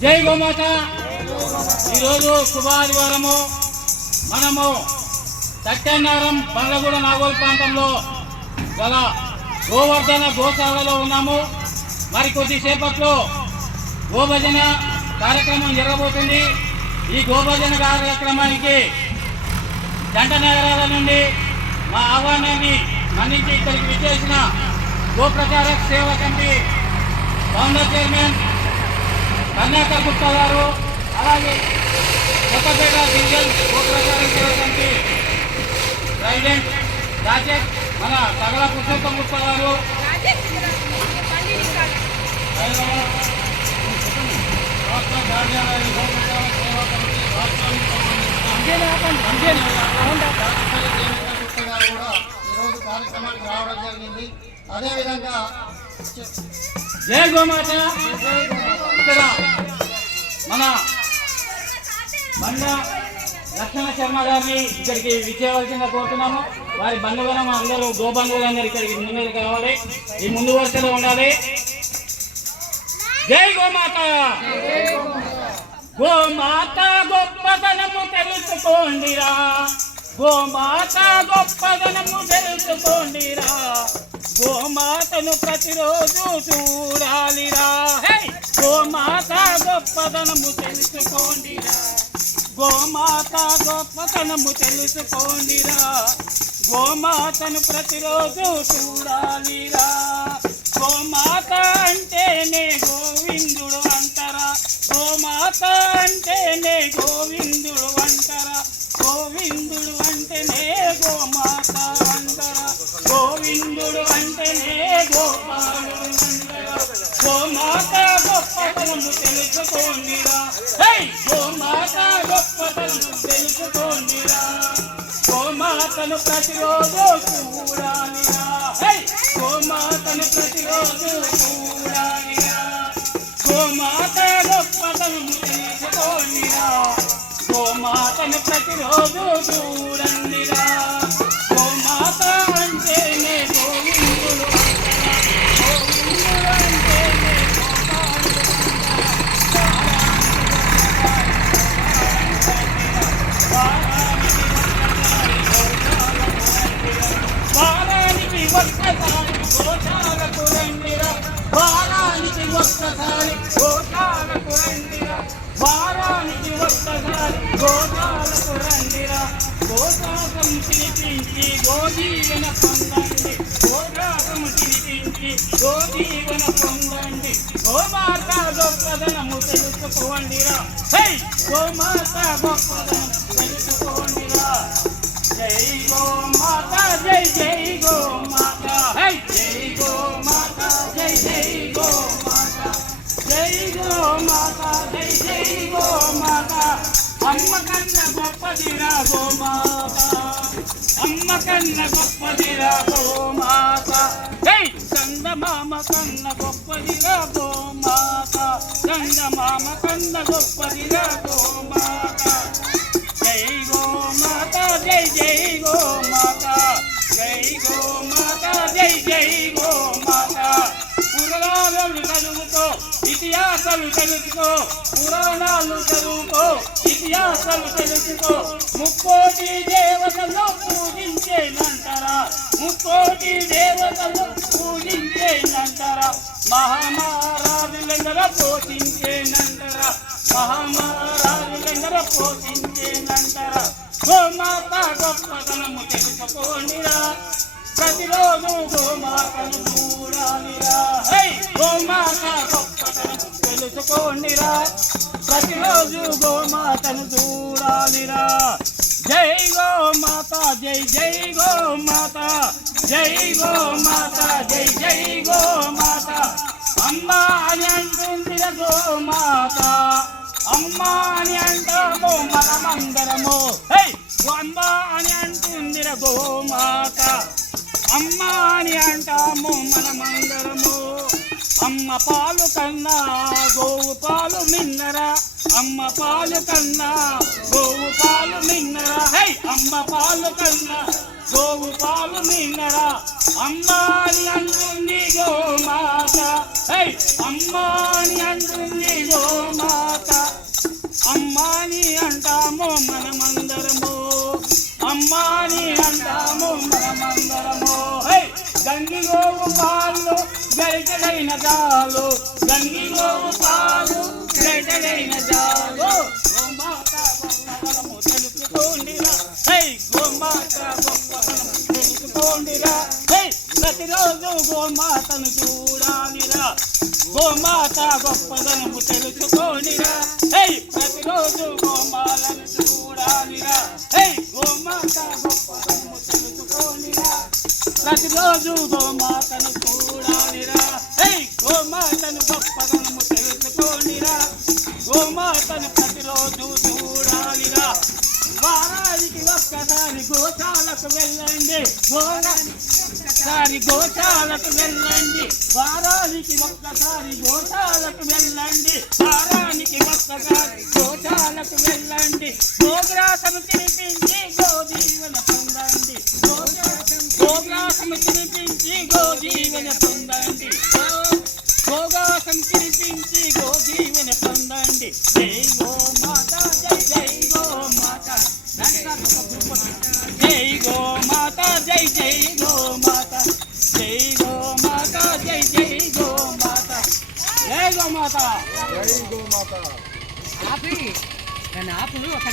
జై గోమాత. ఈరోజు శుభాదివారము. మనము సత్యనారాయణ బండ్లగూడ నాగోల్ ప్రాంతంలో గల గోవర్ధన గోశాలలో ఉన్నాము. మరి కొద్దిసేపట్లో గోభజన కార్యక్రమం జరగబోతుంది. ఈ గోభజన కార్యక్రమానికి జంట నగరాల నుండి మా ఆహ్వానాన్ని మన్నించి ఇక్కడికి విచ్చేసిన Gopracharak Seva committee founder chairman Karnakar Gupta గారు, అలాగే Kothapeta division గోప్రచారక Seva committee president Rajesh మన సగల పురుషోత్తం గుప్తా గారు, ఈరోజు కార్యక్రమానికి రావడం జరిగింది. అదేవిధంగా జై గోమాత. ఇక్కడ మన బండ లక్ష్మణ శర్మ గారిని ఇక్కడికి విచ్చేయవలసిందిగా కోరుతున్నాము. వారి బంధువులను అందరూ గోబంధువులందరూ ఇక్కడికి ముందుకు కావాలి, ఈ ముందు వరుసలో ఉండాలి. జై గోమాత. గోమాత గొప్పదనము తెలుసుకోండిరా, గోమాత గొప్పదనము తెలుసుకోండిరా, గోమాతను ప్రతిరోజు చూడాలిరా. గోమాత గొప్పదనము తెలుసుకోండిరా, గోమాత గొప్పతనము తెలుసుకోండిరా, గోమాతను ప్రతిరోజు చూడాలిరా. గోమాత అంటేనే గోవిందుడు అంటారా, గోమాత అంటేనే గోవిందుడు అంటారా, గోవిందుడు అంటేనే గోమాత అంటారా, గోవిందుడు అంటేనే గోపాలుడు అంటారా. గోమాత గొప్పతనము తెలుసుకోండిరా, గోమాత గొప్పతనము తెలుసుకోండిరా, గోమాతను ప్రతిరోజు చూడాలిరా, గోమాతను ప్రతిరోజు చూడాలిరా. గోమాత గొప్పతనము తెలుసుకోండిరా, గోమాతను ప్రతిరోజు చూడండిరా. గోమాత అంటేనే గోవిందుడు అంటారా, గోవిందుడు అంటేనే గోపాలుడు వారానికి ఒక్కసారి గోశాలకు రండిరా, వారానికి ఒక్కసారి గోశాలకు రండిరా, వారానికి ఒక్కసారి గోశాలకు రండిరా. గోశాకం తినిపించి గోజీవన పొందండి, గోశాకం తినిపించి గోజీవన పొందండి. గోమాత గొప్పదనము తెలుసుకోండిరా, గోమాత గొప్పదనం తెలుసుకోండిరా. జై గోమాత, జై జై గోమాత, జై గోమాత, జై జై గోమాత, జై గోమాత, జై జై గోమాత. అమ్మ కన్న గొప్పదిరా గోమాత, అమ్మ కన్న గొప్పదిరా గోమాత. చందమామ కన్న గొప్పదిరా గోమాత, చందమామ కన్న గొప్పదిరా గోమాత. జై గోమాత, జై జై గోమాత, జై గోమాత, జై జై గోమాత. పురాణాలు చదువుకో, ఇతిహాసాలు తెలుసుకో, పురాణాలు చదువుకో, ఇతిహాసాలు తెలుసుకో. ముక్కోటి దేవతలు పూజించేనంటారా, ముక్కోటి దేవతలు పూజించేనంటారా, మహామహారాజులందరూ పోషించేనంటారా, మహామహారాజులందరూ పోషించేనంటారా. గోమాత గొప్పతనము తెలుసుకోండిరా, ప్రతిరోజు గోమాతను చూడాలిరా. గోమాత గొప్పతనము తెలుసుకోండిరా, ప్రతిరోజు గోమాతను చూడాలిరా. జై గోమాత, జై జై గోమాత, జై గోమాత, జై జై గోమాత. అమ్మా అని అంటుందిరా గోమాత, అమ్మా అని అంటాము మనమందరము. అమ్మా అని అంటుందిరా గోమాత, అమ్మా అని అంటాము మనమందరము. అమ్మ పాలు కన్నా గోవు పాలు మిన్నరా, అమ్మ పాలు కన్నా గోవు పాలు మిన్నరా. అమ్మ పాలు కన్నా గోవు పాలు మిన్నరా. అమ్మా అని అంటుంది గోమాత, అమ్మా అని అంటుంది గోమాత. లేటడైన జాలు గంగిలో పాలు లేటడైన జాలు గోమాత గొప్పదనము తెలుసుకోండిరా హై గోమాత గొప్పదనము తెలుసుకోండిరా హై ప్రతిరోజు గోమాతను చూడాలిరా గోమాత గొప్పదనము తెలుసుకోండిరా హై ప్రతిరోజు గోమాలను చూడాలిరా హై గోమాత గొప్పదనము తెలుసుకోండిరా ప్రతిరోజు గోమాతను చూడాలిరా హై గోమాతను గొప్పదనము తెలుసుకోండిరా గోమాతను ప్రతిరోజు చూడాలిరా వారానికి ఒక్కసారి గోశాలకు వెళ్ళండి గోశాలకు వెళ్ళండి వారానికి ఒక్కసారి గోశాలకు వెళ్ళండి వారానికి ఒక్కసారి గోశాలకు వెళ్ళండి గోగ్రాసము తినిపించి గోజీవన పొందండి గోగ్రాసము తినిపించి గోజీవన పొందండి గోగ్రాసం తినిపించి గోజీవన పొందండి జై గోమాత జై జై గోమాత జై గోమాత జై జై గోమాత జై గోమాత జై జై గోమాత జై గోమాత జై గోమాత. ఆపి నన్ను ఆపు.